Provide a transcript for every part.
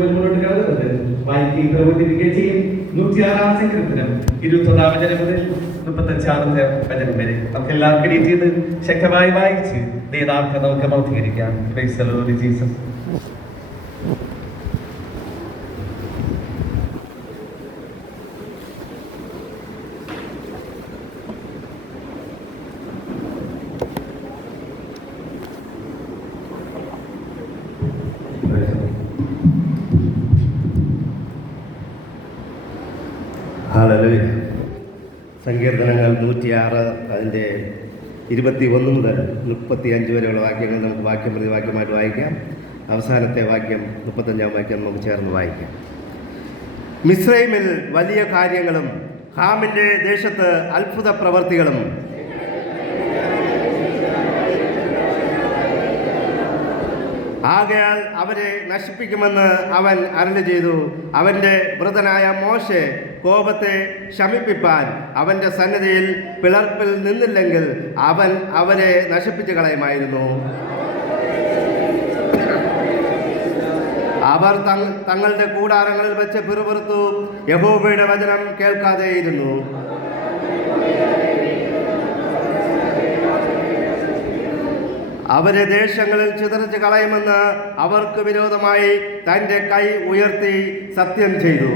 മുന്നോട്ട് കടന്നത് വായിക്കുകയും പ്രബോധിപ്പിക്കുകയും ചെയ്യും. 106-ാം സങ്കീർത്തനം 21-ാം വചനം മുതൽ 35-ാമത്തെ വചനം വരെ നമുക്ക് എല്ലാവർക്കും എഡിറ്റ് ചെയ്ത് ശക്തമായി വായിച്ച് ദേദാർത്ഥം നമുക്ക് മൗഥീകരിക്കാം. Praise the Lord Jesus. ഹല്ലേലൂയ. സങ്കീർത്തനങ്ങൾ 106 അതിൻ്റെ 21 മുതൽ 35 വരെയുള്ള വാക്യങ്ങൾ നമുക്ക് വാക്യം പ്രതി വാക്യമായിട്ട് വായിക്കാം. അവസാനത്തെ വാക്യം 35-ാം വാക്യം നമുക്ക് ചേർന്ന് വായിക്കാം. മിസ്രൈമിൽ വലിയ കാര്യങ്ങളും ഹാമിൻ്റെ ദേശത്ത് അത്ഭുത പ്രവർത്തികളും ആകയാൽ അവരെ നശിപ്പിക്കുമെന്ന് അവൻ അരുളി ചെയ്തു. അവൻ്റെ വൃതനായ മോശെ കോപത്തെ ശമിപ്പിപ്പാൻ അവൻ്റെ സന്നിധിയിൽ പിളർപ്പിൽ നിന്നില്ലെങ്കിൽ അവൻ അവരെ നശിപ്പിച്ചു കളയുമായിരുന്നു. അവർ തങ്ങളുടെ കൂടാരങ്ങളിൽ വെച്ച് പിറുപിറുത്തു, യഹോവയുടെ വചനം കേൾക്കാതെയിരുന്നു. അവരെ ദേശങ്ങളിൽ ചിതറിച്ച് കളയുമെന്ന് അവർക്ക് വിരോധമായി തൻ്റെ കൈ ഉയർത്തി സത്യം ചെയ്തു.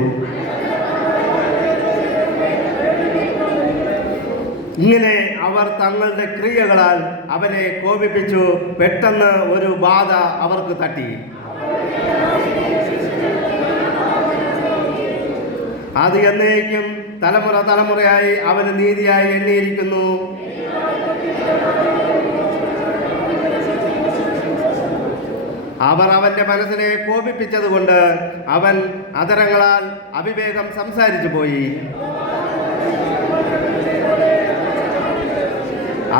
ഇങ്ങനെ അവർ തങ്ങളുടെ ക്രിയകളാൽ അവനെ കോപിപ്പിച്ചു. പെട്ടെന്ന് ഒരു ബാധ അവർക്ക് തട്ടി. അത് എന്നേക്കും തലമുറ തലമുറയായി അവന് നീതിയായി എണ്ണിയിരിക്കുന്നു. അവർ അവൻ്റെ മനസ്സിനെ കോപിപ്പിച്ചതുകൊണ്ട് അവൻ അധരങ്ങളാൽ അവിവേകം സംസാരിച്ചു പോയി.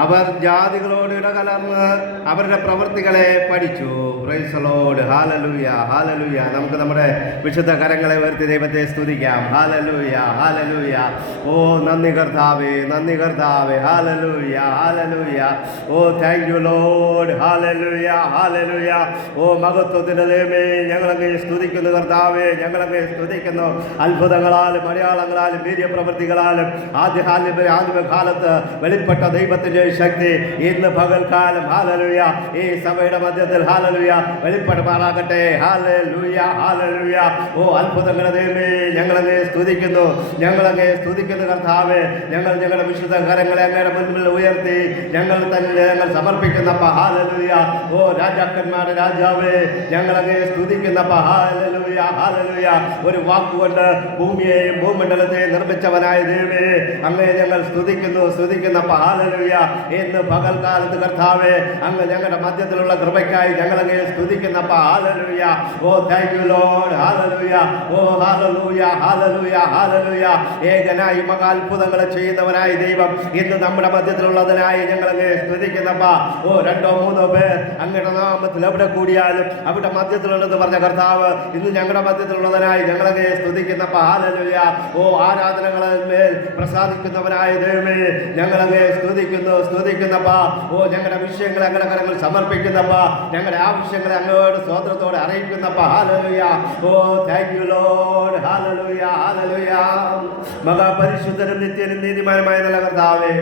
അവർ ജാതികളോട് ഇടകലർന്ന് അവരുടെ പ്രവൃത്തികളെ പഠിച്ചു. Price the Lord. ഹല്ലേലൂയ, ഹല്ലേലൂയ. നമുക്ക് നമ്മുടെ വിശുദ്ധ കരങ്ങളെ ഉയർത്തി ദൈവത്തെ സ്തുതിക്കാം. ഹല്ലേലൂയ, ഹല്ലേലൂയ. ഓ നന്ദി കർത്താവേ, നന്ദി കർത്താവേ. ഹല്ലേലൂയ, ഹല്ലേലൂയ. ഓ താങ്ക് യു ലോർഡ്. ഹല്ലേലൂയ, ഹല്ലേലൂയ. ഓ മഹത്വത്തിൻ്റെ ദൈവമേ, ഞങ്ങളങ്ങ് സ്തുതിക്കുന്നു കർത്താവേ, ഞങ്ങളങ്ങ് സ്തുതിക്കുന്നു. അത്ഭുതങ്ങളാലും അടയാളങ്ങളാലും വീര്യപ്രവൃത്തികളാലും ആദ്യകാലത്ത് വെളിപ്പെട്ട ദൈവത്തിൻ്റെ ശക്തി ഇന്ന് പകൽക്കാലം ഹല്ലേലൂയ ഈ സഭയുടെ മധ്യത്തിൽ ഹല്ലേലൂയ വെളിപ്പെടുമാറാകട്ടെ. ഹല്ലേലൂയ, ഹല്ലേലൂയ. ഓ അത്ഭുതങ്ങളുടെ ദൈവമേ, ഞങ്ങളങ്ങേ സ്തുതിക്കുന്നു, ഞങ്ങളങ്ങേ സ്തുതിക്കുന്നു കർത്താവേ. ഞങ്ങളുടെ വിശുദ്ധ കരങ്ങളെ അങ്ങയുടെ മുൻപിൽ ഉയർത്തി ഞങ്ങൾ സമർപ്പിക്കുന്നപ്പ. ഹല്ലേലൂയ. ഓ രാജാക്കന്മാരുടെ രാജാവേ, ഞങ്ങളങ്ങേ സ്തുതിക്കുന്നപ്പ. Hallelujah, hallelujah. ഒരു വാക്കുകൊണ്ട് ഭൂമിയെയും ഭൂമണ്ഡലത്തെയും നിർമ്മിച്ചവനായ ദൈവമേ, അങ്ങേ ഞങ്ങൾ സ്തുതിക്കുന്നപ്പ. ഹല്ലേലൂയ. ഇന്ന് പകൽക്കാലത്ത് കർത്താവേ, അങ്ങ് ഞങ്ങളുടെ മധ്യത്തിലുള്ള കൃപയ്ക്കായി ഞങ്ങളങ്ങേ സ്തുതിക്കുന്നപ്പ. ഹല്ലേലൂയ. ഓ താങ്ക് യു ലോർഡ്. ഹല്ലേലൂയ. ഓ ഹല്ലേലൂയ, ഹല്ലേലൂയ, ഹല്ലേലൂയ. ഏകനായി മഹാത്ഭുതങ്ങളെ ചെയ്യുന്നവനായ ദൈവം ഇന്ന് നമ്മുടെ മധ്യത്തിലുള്ളതിനായി ഞങ്ങളങ്ങേ സ്തുതിക്കുന്നപ്പ. ഓ 2-3 പേർ അങ്ങയുടെ നാമത്തിൽ എവിടെ കൂടിയാലും അവിടെ മധ്യത്തിലുള്ളത് പറഞ്ഞ കർത്താവ് ഇന്ന് ഞങ്ങളുടെ മധ്യത്തിലുള്ളതിനായി ഞങ്ങളങ്ങേ സ്തുതിക്കുന്നപ്പ. ഹല്ലേലൂയ. ഓ ആരാധനകളിന്മേൽ പ്രസാദിക്കുന്നവനായ ദൈവമേ, ഞങ്ങളങ്ങേ സ്തുതിക്കുന്നപ്പ. ഓ ഞങ്ങളുടെ വിഷയങ്ങളെ അങ്ങയുടെ കരങ്ങൾ സമർപ്പിക്കുന്നപ്പ. ഞങ്ങളുടെ ആവശ്യങ്ങളെ അങ്ങോട്ട് സ്തോത്രത്തോടെ അറിയിക്കുന്നപ്പ. ഹല്ലേലൂയ. ഓ താങ്ക് യു ലോർഡ്. ഹല്ലേലൂയ, ഹല്ലേലൂയ. മഹാപരിശുദ്ധനും നിത്യനും നീതിമാനുമായ നല്ല കർത്താവേ,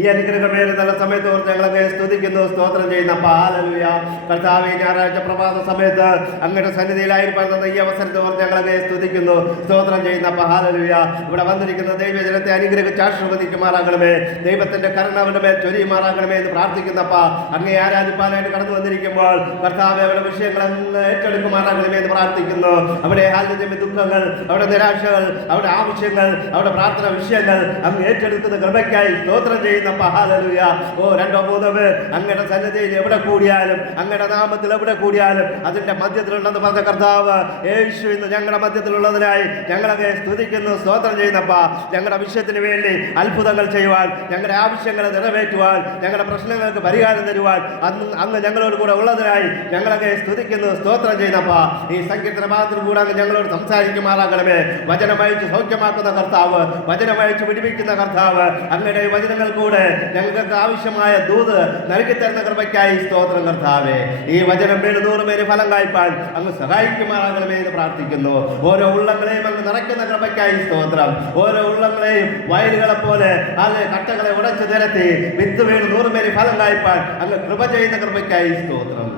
ഈ അനുഗ്രഹമേലെ നല്ല സമയത്ത് ഓർത്ത് ഞങ്ങളങ്ങേ സ്തുതിക്കുന്നു, സ്തോത്രം ചെയ്യുന്നപ്പ. ഹല്ലേലൂയ. കർത്താവേ, ഞായറാഴ്ച പ്രഭാത സമയത്ത് അങ്ങയുടെ സന്നിധിയിലായിരിക്കുന്ന ഈ അവസരത്തെ ഓർത്ത് ഞങ്ങളങ്ങേ സ്തുതിക്കുന്നു, സ്തോത്രം ചെയ്യുന്നപ്പ. ഹല്ലേലൂയ. ഇവിടെ വന്നിരിക്കുന്ന ദൈവജനത്തെ അനുഗ്രഹിച്ച് ആശീർവദിക്കുമാറാകണമേ. ദൈവത്തിന്റെ കരുണ അവരുടെ മേൽ ചൊരിയുമാറാകണമേ എന്ന് പ്രാർത്ഥിക്കുന്നപ്പ. അങ്ങേ ആരാധിപ്പാനായിട്ട് കടന്നു വന്നിരിക്കുമ്പോൾ കർത്താവേ, അവരുടെ വിഷയങ്ങളെന്ന് ഏറ്റെടുക്കുമാറാകണമേ എന്ന് പ്രാർത്ഥിക്കുന്നു. അവിടെ ഹാല്യജമ്യ ദുഃഖങ്ങൾ, അവിടെ നിരാശകൾ, അവിടെ ആവശ്യങ്ങൾ, അവിടെ പ്രാർത്ഥന വിഷയങ്ങൾ അങ്ങ് ഏറ്റെടുക്കുന്ന കൃപയ്ക്കായി സ്തോത്രം ചെയ്യുന്നപ്പ. ഹല്ലേലൂയ. ഓ 2-3 പേർ അങ്ങയുടെ സന്നിധിയിൽ എവിടെ കൂടിയാലും അങ്ങയുടെ നാമത്തിൽ എവിടെ കൂടിയാലും അതിന്റെ മധ്യത്തിലുണ്ടെന്ന് പറഞ്ഞ കർത്താവ് യേശു ഇന്ന് ഞങ്ങളുടെ മധ്യത്തിലുള്ളതിനായി ഞങ്ങളങ്ങേ സ്തുതിക്കുന്നു, സ്തോത്രം ചെയ്യുന്നപ്പ. ഞങ്ങളുടെ വിഷയത്തിന് വേണ്ടി അത്ഭുതങ്ങൾ ചെയ്യുവാൻ, ഞങ്ങളുടെ ആവശ്യങ്ങളെ നിറവേറ്റുവാൻ തരുവാൻ, ഞങ്ങളുടെ പ്രശ്നങ്ങൾക്ക് പരിഹാരം തരുവാൻ അങ്ങ് ഞങ്ങളോട് കൂടെ ഉള്ളതിനായി ഞങ്ങളൊക്കെ സ്തുതിക്കുന്നു, സ്തോത്രം ചെയ്യുന്നപ്പാ. ഈ സങ്കീർത്തന ഭാഗത്തിൽ കൂടെ അങ്ങ് ഞങ്ങളോട് സംസാരിക്കുമാറാകണമേ. വചനമയച്ച് സൗഖ്യമാക്കുന്ന കർത്താവ്, വചനമയച്ച് പിടിപ്പിക്കുന്ന കർത്താവ്, അങ്ങയുടെ വചനങ്ങൾ കൂടെ ഞങ്ങൾക്ക് ആവശ്യമായ ദൂത് നൽകി തരുന്ന കൃപയ്ക്കായി സ്തോത്രം കർത്താവേ. ഈ വചനം 100 പേര് ഫലം കായ്പാൻ അങ്ങ് സഹായിക്കുമാറാകണമേ എന്ന് പ്രാർത്ഥിക്കുന്നു. ഓരോ ഉള്ളങ്ങളെയും അങ്ങ് നിറയ്ക്കുന്ന കൃപയ്ക്കായി സ്തോത്രം. ഓരോ ഉള്ളങ്ങളെയും വയലുകളെ പോലെ അല്ലെ കട്ടകളെ ഉടച്ചു നിരത്തി വിത്ത് വീണ് 100 പേര് ഫലം കായ്പാൻ അങ്ങ് കൃപ ചെയ്യുന്ന കൃപയ്ക്കായി സ്തോത്രം.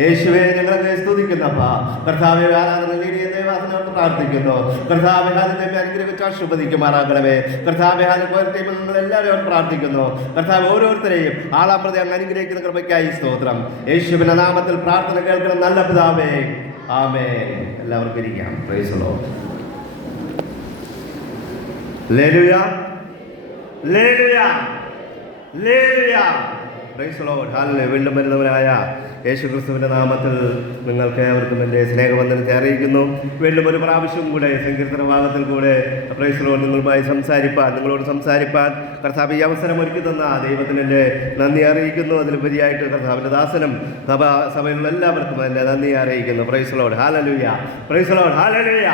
യേശുവേ ഞങ്ങളൊക്കെ സ്തുതിക്കുന്നപ്പാ. കർത്താവെ ആരാധന നേടിയ ദേവാസനോട് പ്രാർത്ഥിക്കുന്നു. കർത്താവെ അതിനെ അനുഗ്രഹിച്ച് ആശീർവദിക്കുമാറാകണമേ. കർത്താവെ ടീമിൽ നിങ്ങൾ എല്ലാവരും പ്രാർത്ഥിക്കുന്നു. കർത്താവ് ഓരോരുത്തരെയും ആളാപ്രതി അങ്ങ് അനുഗ്രഹിക്കുന്ന കൃപയ്ക്കായി സ്തോത്രം. യേശുവിന്റെ നാമത്തിൽ പ്രാർത്ഥന കേൾക്കണം നല്ല പിതാവേ, ആമേൻ. എല്ലാവർക്കും ഇരിക്കാം. Price the Lord. ഹല്ലേലൂയ, ഹല്ലേലൂയ, hallelujah. Praise the Lord. Hallelujah. വീണ്ടും വരുന്നവരായ യേശുക്രിസ്തുവിൻ്റെ നാമത്തിൽ നിങ്ങൾക്ക് ഏവർക്കും എൻ്റെ സ്നേഹവന്ദനത്തെ അറിയിക്കുന്നു. വീണ്ടും ഒരു പ്രാവശ്യം കൂടെ സങ്കീർത്തന ഭാഗത്തിൽ കൂടെ പ്രൈസ് ദി ലോർഡ് നിങ്ങളോട് സംസാരിപ്പാൻ കർത്താവ് ഈ അവസരം ഒരുക്കി തന്ന ദൈവത്തിന് എൻ്റെ നന്ദി അറിയിക്കുന്നു. അതിലുപരിയായിട്ട് കർത്താവിൻ്റെ ദാസനും സഭയിലുള്ള എല്ലാവർക്കും എൻ്റെ നന്ദി അറിയിക്കുന്നു. Price the Lord. Hallelujah, praise the Lord. Hallelujah.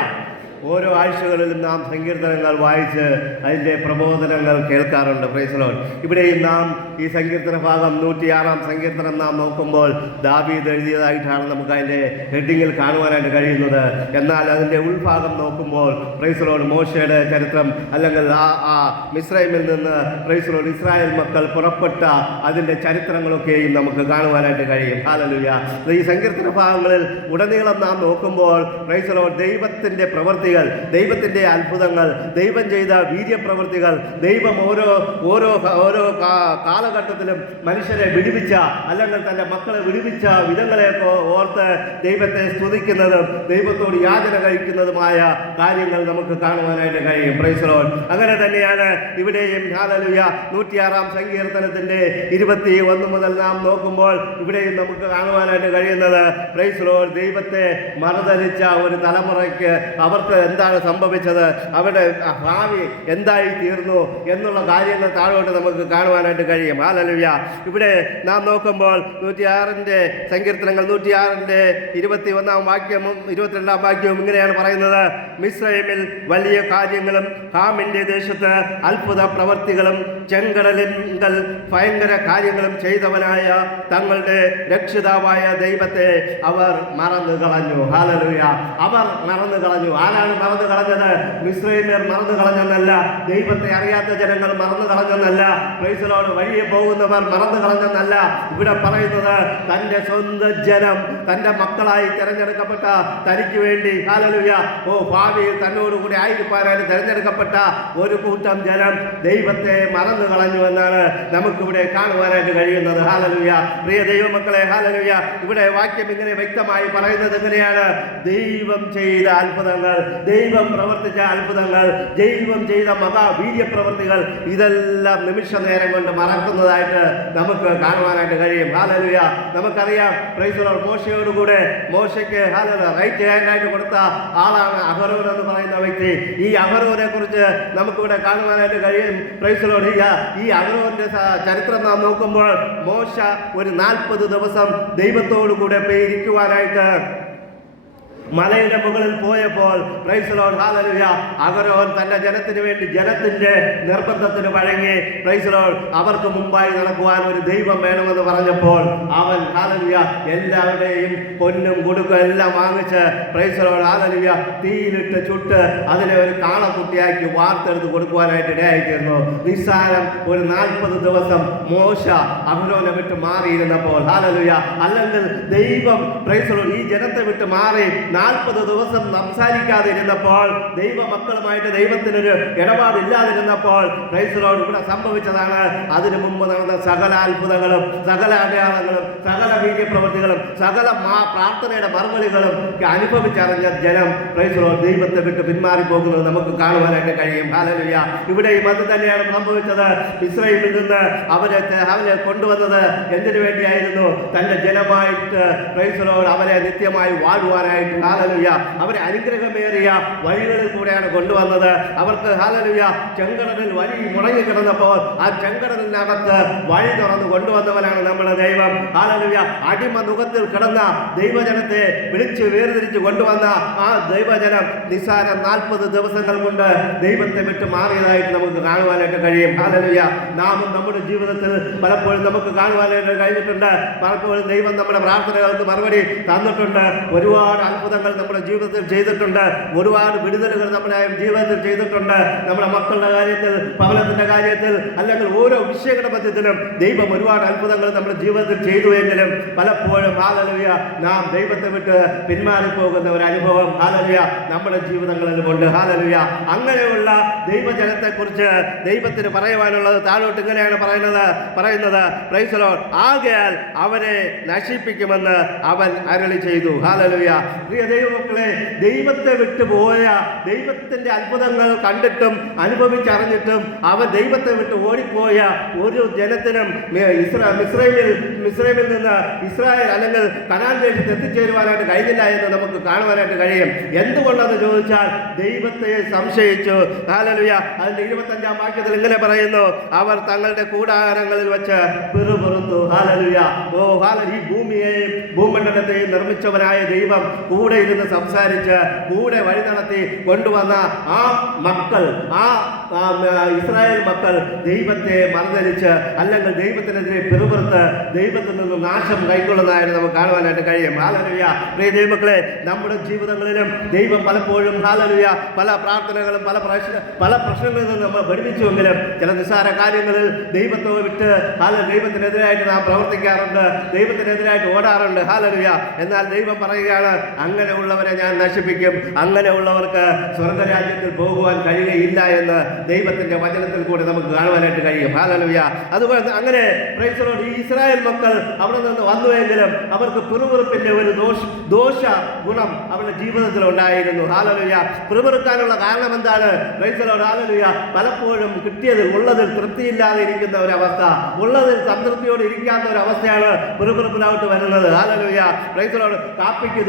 ഓരോ ആഴ്ചകളിലും നാം സങ്കീർത്തനങ്ങൾ വായിച്ച് അതിൻ്റെ പ്രബോധനങ്ങൾ കേൾക്കാറുണ്ട്. Price the Lord. ഇവിടെയും നാം ഈ സങ്കീർത്തന ഭാഗം 106 സങ്കീർത്തനം നാം നോക്കുമ്പോൾ ദാവീദ് എഴുതിയതായിട്ടാണ് നമുക്ക് അതിൻ്റെ ഹെഡിങ്ങിൽ കാണുവാനായിട്ട് കഴിയുന്നത്. എന്നാൽ അതിൻ്റെ ഉൾഭാഗം നോക്കുമ്പോൾ പ്രൈസ് ദി ലോർഡ് മോശയുടെ ചരിത്രം, അല്ലെങ്കിൽ ആ മിസ്രൈമിൽ നിന്ന് പ്രൈസ് ദി ലോർഡ് ഇസ്രായേൽ മക്കൾ പുറപ്പെട്ട അതിൻ്റെ ചരിത്രങ്ങളൊക്കെയും നമുക്ക് കാണുവാനായിട്ട് കഴിയും. ഹല്ലേലൂയ. ഈ സങ്കീർത്തന ഭാഗങ്ങളിൽ ഉടനീളം നാം നോക്കുമ്പോൾ പ്രൈസ് ദി ലോർഡ് ദൈവത്തിൻ്റെ പ്രവൃത്തികൾ, ദൈവത്തിൻ്റെ അത്ഭുതങ്ങൾ, ദൈവം ചെയ്ത വീര്യപ്രവൃത്തികൾ, ദൈവം ഓരോ കാലഘട്ടത്തിലും മനുഷ്യരെ വിടുവിച്ച, അല്ലെങ്കിൽ തൻ്റെ മക്കളെ വിടുവിച്ച വിധങ്ങളെയൊക്കെ ഓർത്ത് ദൈവത്തെ സ്തുതിക്കുന്നതും ദൈവത്തോട് യാചന കഴിക്കുന്നതുമായ കാര്യങ്ങൾ നമുക്ക് കാണുവാനായിട്ട് കഴിയും. Price the Lord. അങ്ങനെ തന്നെയാണ് ഇവിടെയും. ഹല്ലേലൂയ. 106 സങ്കീർത്തനത്തിൻ്റെ 21 മുതൽ നാം നോക്കുമ്പോൾ ഇവിടെയും നമുക്ക് കാണുവാനായിട്ട് കഴിയുന്നത് പ്രൈസ് ദി ലോർഡ് ദൈവത്തെ മറുതലിച്ച ഒരു തലമുറയ്ക്ക് അവർക്ക് എന്താണ് സംഭവിച്ചത്, അവരുടെ ഭാവി എന്തായി തീർന്നു എന്നുള്ള കാര്യങ്ങൾ താഴോട്ട് നമുക്ക് കാണുവാനായിട്ട് കഴിയും. ഹല്ലേലൂയ. ഇവിടെ നാം നോക്കുമ്പോൾ 106 സങ്കീർത്തനങ്ങൾ 106 21 വാക്യവും 22 വാക്യവും ഇങ്ങനെയാണ് പറയുന്നത്. മിസ്രൈമിൽ വലിയ കാര്യങ്ങളും ഹാമിന്റെ ദേശത്ത് അത്ഭുത പ്രവർത്തികളും ചെങ്കടലിങ്കൽ ഭയങ്കര കാര്യങ്ങളും ചെയ്തവനായ തങ്ങളുടെ രക്ഷിതാവായ ദൈവത്തെ അവർ മറന്നു കളഞ്ഞു. ഹല്ലേലൂയ. അവർ മറന്നു കളഞ്ഞു. ആരാണ് മറന്നു കളഞ്ഞത്? മിസ്രൈമ്യർ മറന്നു കളഞ്ഞെന്നല്ല, ദൈവത്തെ അറിയാത്ത ജനങ്ങൾ മറന്നു കളഞ്ഞെന്നല്ല, പ്രൈസ് ദി ലോർഡ് വഴിയെ പോകുന്നവർ മറന്നു കളഞ്ഞെന്നല്ല. ഇവിടെ പറയുന്നത് തൻ്റെ സ്വന്തം ജനം, തൻ്റെ മക്കളായി തിരഞ്ഞെടുക്കപ്പെട്ട, തനിക്ക് വേണ്ടി ഹല്ലേലൂയ ഭാവിയിൽ തന്നോടുകൂടി ആയിരിക്കാനായിട്ട് തിരഞ്ഞെടുക്കപ്പെട്ട ഒരു കൂട്ടം ജനം ദൈവത്തെ മറന്നു കളഞ്ഞു എന്നാണ് നമുക്കിവിടെ കാണുവാനായിട്ട് കഴിയുന്നത്. ഹല്ലേലൂയ. പ്രിയ ദൈവമക്കളെ, ഹല്ലേലൂയ. ഇവിടെ വാക്യം ഇങ്ങനെ വ്യക്തമായി പറയുന്നത് എങ്ങനെയാണ്? ദൈവം ചെയ്ത അത്ഭുതങ്ങൾ, ദൈവം പ്രവർത്തിച്ച അത്ഭുതങ്ങൾ, ദൈവം ചെയ്ത മഹാവീര്യപ്രവൃത്തികൾ, ഇതെല്ലാം നിമിഷ നേരം കൊണ്ട് മറക്കുന്നതായിട്ട് നമുക്ക് കാണുവാനായിട്ട് കഴിയും. ഹല്ലേലൂയ. നമുക്കറിയാം പ്രൈസ് ദി ലോർഡ് മോശയോടുകൂടെ മോശയ്ക്ക് ഹല്ലേലൂയ റൈറ്റ് ഹാൻഡായിട്ട് കൊടുത്ത ആളാണ് അഹരോൻ എന്ന് പറയുന്ന വ്യക്തി. ഈ അഹരോനെ കുറിച്ച് നമുക്കിവിടെ കാണുവാനായിട്ട് കഴിയും. Price the Lord. ഈ അഹരോന്റെ ചരിത്രം നാം നോക്കുമ്പോൾ മോശ ഒരു 40 ദിവസം ദൈവത്തോടു കൂടെ ഇരിക്കുവാനായിട്ട് മലയുടെ മുകളിൽ പോയപ്പോൾ പ്രൈസ് ദി ലോർഡ് ഹല്ലേലൂയ അഹരോൻ തന്റെ ജനത്തിന് വേണ്ടി ജനത്തിന്റെ നിർബന്ധത്തിന് വഴങ്ങി പ്രൈസ് ദി ലോർഡ് അവർക്ക് മുമ്പായി നടക്കുവാൻ ഒരു ദൈവം വേണമെന്ന് പറഞ്ഞപ്പോൾ അവൻ ഹല്ലേലൂയ എല്ലാവരുടെയും പൊന്നും കൊടുക്കും എല്ലാം വാങ്ങിച്ച് പ്രൈസ് ദി ലോർഡ് ഹല്ലേലൂയ തീയിലിട്ട് ചുട്ട് അതിനെ ഒരു കാളക്കുട്ടിയാക്കി വാർത്തെടുത്ത് കൊടുക്കുവാനായിട്ട് ഇടയായിത്തീർന്നു. നിസ്സാരം ഒരു 40 ദിവസം മോശ അഹരോനെ വിട്ട് മാറിയിരുന്നപ്പോൾ ഹല്ലേലൂയ, അല്ലെങ്കിൽ ദൈവം പ്രൈസ് ദി ലോർഡ് ഈ ജനത്തെ വിട്ട് മാറി 40 ദിവസം സംസാരിക്കാതെ ഇരുന്നപ്പോൾ, ദൈവ മക്കളുമായിട്ട് ദൈവത്തിനൊരു ഇടപാടില്ലാതിരുന്നപ്പോൾ പ്രൈസ് ദി ലോർഡ് ഇവിടെ സംഭവിച്ചതാണ്. അതിനു മുമ്പ് നടന്ന സകല അത്ഭുതങ്ങളും സകല അടയാളങ്ങളും സകല വീര്യപ്രവൃത്തികളും സകല പ്രാർത്ഥനയുടെ മറുപടികളും അനുഭവിച്ചറിഞ്ഞ ജനം പ്രൈസ് ദി ലോർഡ് ദൈവത്തെ വിട്ട് പിന്മാറിപ്പോകുന്നത് നമുക്ക് കാണുവാനായിട്ട് കഴിയും. ഹല്ലേലൂയ. ഇവിടെയും അത് തന്നെയാണ് സംഭവിച്ചത്. ഇസ്രായേലിൽ നിന്ന് അവരെ കൊണ്ടുവന്നത് എന്തിനു വേണ്ടിയായിരുന്നു? തന്റെ ജനമായിട്ട് പ്രൈസ് ദി ലോർഡ് അവരെ നിത്യമായി വാഴുവാനായിട്ട് ഹല്ലേലൂയ അവരെ അനുഗ്രഹമേറിയ വഴികളിൽ കൂടെയാണ് കൊണ്ടുവന്നത്. അവർക്ക് ഹല്ലേലൂയ ചെങ്കടലിൽ വഴി മുടങ്ങി കിടന്നപ്പോൾ ആ ചെങ്കടലിനകത്ത് വഴി തുറന്ന് കൊണ്ടുവന്നവനാണ് നമ്മുടെ ദൈവം. ഹല്ലേലൂയ അടിമ നുഖത്തിൽ കിടന്ന ദൈവജനത്തെ വിളിച്ച് വേർതിരിച്ച് കൊണ്ടുവന്ന ആ ദൈവജനം നിസ്സാര 40 ദിവസങ്ങൾ കൊണ്ട് ദൈവത്തെ വിട്ട് മാറിയതായിട്ട് നമുക്ക് കാണുവാനായിട്ട് കഴിയും. ഹല്ലേലൂയ നാമും നമ്മുടെ ജീവിതത്തിൽ പലപ്പോഴും നമുക്ക് കാണുവാനായിട്ട് കഴിഞ്ഞിട്ടുണ്ട്. പലപ്പോഴും ദൈവം നമ്മുടെ പ്രാർത്ഥനകൾക്ക് മറുപടി തന്നിട്ടുണ്ട്. ഒരുപാട് അത്ഭുതങ്ങൾ നമ്മുടെ ജീവിതത്തിൽ ചെയ്തിട്ടുണ്ട്. ഒരുപാട് വിടുതലുകൾ നമ്മുടെ ജീവിതത്തിൽ ചെയ്തിട്ടുണ്ട്. നമ്മുടെ മക്കളുടെ കാര്യത്തിൽ, ഭവനത്തിന്റെ കാര്യത്തിൽ, അല്ലെങ്കിൽ ഓരോ വിഷയങ്ങളുടെ മധ്യത്തിലും ദൈവം ഒരുപാട് അത്ഭുതങ്ങൾ നമ്മുടെ ജീവിതത്തിൽ ചെയ്തുവെങ്കിലും പലപ്പോഴും ഹല്ലേലൂയ നാം ദൈവത്തെ വിട്ട് പിന്മാറിപ്പോകുന്ന ഒരു അനുഭവം ഹല്ലേലൂയ നമ്മുടെ ജീവിതങ്ങളിലുമുണ്ട്. ഹല്ലേലൂയ അങ്ങനെയുള്ള ദൈവജനത്തെ കുറിച്ച് ദൈവത്തിന് പറയുവാനുള്ളത് താഴോട്ട് ഇങ്ങനെയാണ് പറയുന്നത് പ്രൈസ് ദി ലോർഡ് ആകയാൽ അവരെ നശിപ്പിക്കുമെന്ന് അവൻ അരുളി ചെയ്തു. ഹല്ലേലൂയ പ്രിയ ദൈവമക്കളെ, ദൈവത്തെ വിട്ടുപോയ, ദൈവത്തിന്റെ അത്ഭുതങ്ങൾ കണ്ടിട്ടും അനുഭവിച്ചറിഞ്ഞിട്ടും അവൻ ദൈവത്തെ വിട്ട് ഓടിപ്പോയ ഒരു ജനത്തിനും മിസ്രൈമിൽ നിന്ന് ഇസ്രായേൽ അല്ലെങ്കിൽ കനാൻ ദേശത്ത് എത്തിച്ചേരുവാനായിട്ട് കഴിഞ്ഞില്ല എന്ന് നമുക്ക് കാണുവാനായിട്ട് കഴിയും. എന്തുകൊണ്ടെന്ന് ചോദിച്ചാൽ ദൈവത്തെ സംശയിച്ചു. ഹല്ലേലൂയ അതിന്റെ 25-ാം വാക്യത്തിൽ ഇങ്ങനെ പറയുന്നു, അവർ തങ്ങളുടെ കൂടാരങ്ങളിൽ വെച്ച് പിറുപിറുത്തു. ഹല്ലേലൂയ ഈ ഭൂമിയെയും ഭൂമണ്ഡലത്തെയും നിർമ്മിച്ചവനായ ദൈവം കൂടെ ഇരുന്ന് സംസാരിച്ച് കൂടെ വഴി നടത്തി കൊണ്ടുവന്ന ആ മക്കൾ, ആ ഇസ്രായേൽ മക്കൾ ദൈവത്തെ മറുതലിച്ച് അല്ലെങ്കിൽ ദൈവത്തിനെതിരെ പിറുപിറുത്ത് ദൈവത്തിൽ നിന്ന് നാശം കൈക്കൊള്ളുന്നതായിട്ട് നമുക്ക് കാണുവാനായിട്ട് കഴിയും. ഹല്ലേലൂയ പ്രിയ ദൈവമക്കളെ, നമ്മുടെ ജീവിതങ്ങളിലും ദൈവം പലപ്പോഴും ഹല്ലേലൂയ പല പ്രാർത്ഥനകളും പല പ്രശ്നങ്ങളിൽ നിന്ന് നമ്മൾ പഠിപ്പിച്ചുവെങ്കിലും ചില നിസ്സാര കാര്യങ്ങളിൽ ദൈവത്തെ വിട്ട് ദൈവത്തിനെതിരായിട്ട് നാം പ്രവർത്തിക്കാറുണ്ട്, ദൈവത്തിനെതിരായിട്ട് ഓടാറുണ്ട്. ഹല്ലേലൂയ എന്നാൽ ദൈവം പറയുകയാണ്, അങ്ങനെയുള്ളവരെ ഞാൻ നശിപ്പിക്കും, അങ്ങനെയുള്ളവർക്ക് സ്വർഗ്ഗരാജ്യത്തിൽ പോകുവാൻ കഴിയുകയില്ല എന്ന് ദൈവത്തിന്റെ വചനത്തിൽ കൂടി നമുക്ക് കാണുവാനായിട്ട് കഴിയും. ഹല്ലേലൂയ അതുപോലെ അങ്ങനെ പ്രൈസ് ദി ലോർഡ് ഈ ഇസ്രായേൽ മക്കൾ അവിടെ നിന്ന് വന്നുവെങ്കിലും അവർക്ക് പിറുപിറുപ്പിന്റെ ഒരു ദോഷ ഗുണം അവരുടെ ജീവിതത്തിൽ ഉണ്ടായിരുന്നു. ഹല്ലേലൂയ പിറുപിറുക്കാനുള്ള കാരണം എന്താണ്? പ്രൈസ് ദി ലോർഡ് ഹല്ലേലൂയ പലപ്പോഴും കിട്ടിയതിൽ ഉള്ളതിൽ തൃപ്തിയില്ലാതെ ഇരിക്കുന്ന ഒരവസ്ഥ, ഉള്ളതിൽ സംതൃപ്തിയോട് ഇരിക്കാത്ത ഒരു അവസ്ഥയാണ് പിറുപിറുപ്പിലോട്ട് വരുന്നത്. ഹല്ലേലൂയ പ്രൈസ് ദി ലോർഡ് കാപ്പിക്ക്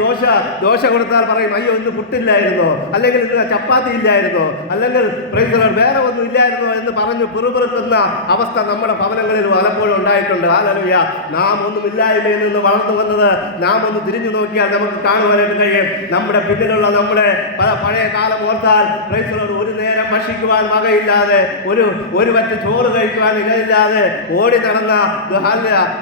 ദോശ കൊടുത്താൽ പറയും, അയ്യോ ഇന്ന് പുട്ടില്ലായിരുന്നോ, അല്ലെങ്കിൽ ഇന്ന് ചപ്പാത്തി ഇല്ലായിരുന്നോ, അല്ലെങ്കിൽ പ്രൈസ് ദി ലോർഡ് വേറെ ഒന്നും ഇല്ലായിരുന്നോ എന്ന് പറഞ്ഞു പിറുപിറുക്കുന്ന അവസ്ഥ നമ്മുടെ ഭവനങ്ങളിൽ പലപ്പോഴും ഉണ്ടായിട്ടുണ്ട്. ഹല്ലേലൂയ നാം ഒന്നുമില്ലായ്മയിൽ നിന്ന് വളർന്നു വന്നത് നാം ഒന്ന് തിരിഞ്ഞു നോക്കിയാൽ നമുക്ക് കാണുവാനായിട്ട് കഴിയും. നമ്മുടെ പിന്നിലുള്ള നമ്മുടെ പഴയ കാലം ഓർത്താൽ പ്രൈസ് ദി ലോർഡ് ഒരു നേരം ഭക്ഷിക്കുവാൻ വകയില്ലാതെ, ഒരു പറ്റ് ചോറ് കഴിക്കുവാൻ ഇടയില്ലാതെ ഓടി നടന്ന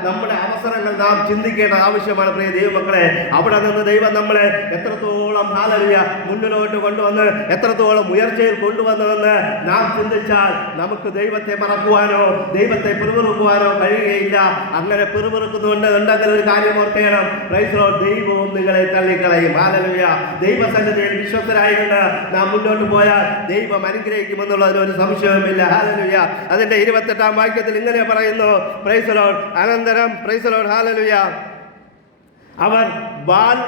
നമ്മുടെ അവസരങ്ങൾ നാം ചിന്തിക്കേണ്ട ആവശ്യമാണ് പ്രിയ ദൈവമക്കളെ. അവിടെ നിന്ന് ദൈവം നമ്മളെ എത്രത്തോളം ഹല്ലേലൂയ മുന്നിലോട്ട് കൊണ്ടുവന്ന് എത്രത്തോളം ഉയർച്ചയിൽ കൊണ്ടുവന്നതെന്ന് നാം ചിന്തിച്ചാൽ നമുക്ക് ദൈവത്തെ മറക്കുവാനോ ദൈവത്തെ പിറുപിറുക്കുവാനോ കഴിയുകയില്ല. അങ്ങനെ പിറുപിറുക്കുന്നുണ്ട് ഉണ്ടെങ്കിൽ ഒരു കാര്യം ഓർക്കണം, പ്രൈസ് ദി ലോർഡ് ദൈവവും നിങ്ങളെ തള്ളിക്കളയും. ഹല്ലേലൂയ ദൈവസന്നിധിയിൽ വിശ്വസ്തരായിട്ട് നാം മുന്നോട്ട് പോയാൽ ദൈവം അനുഗ്രഹിക്കുമെന്നുള്ളതിന് ഒരു സംശയവുമില്ല. ഹല്ലേലൂയ അതിന്റെ 28-ാം വാക്യത്തിൽ ഇങ്ങനെ പറയുന്നു, പ്രൈസ് ദി ലോർഡ് അനന്തരം പ്രൈസ് ദി ലോർഡ് ഹല്ലേലൂയ അവർ ബാൽ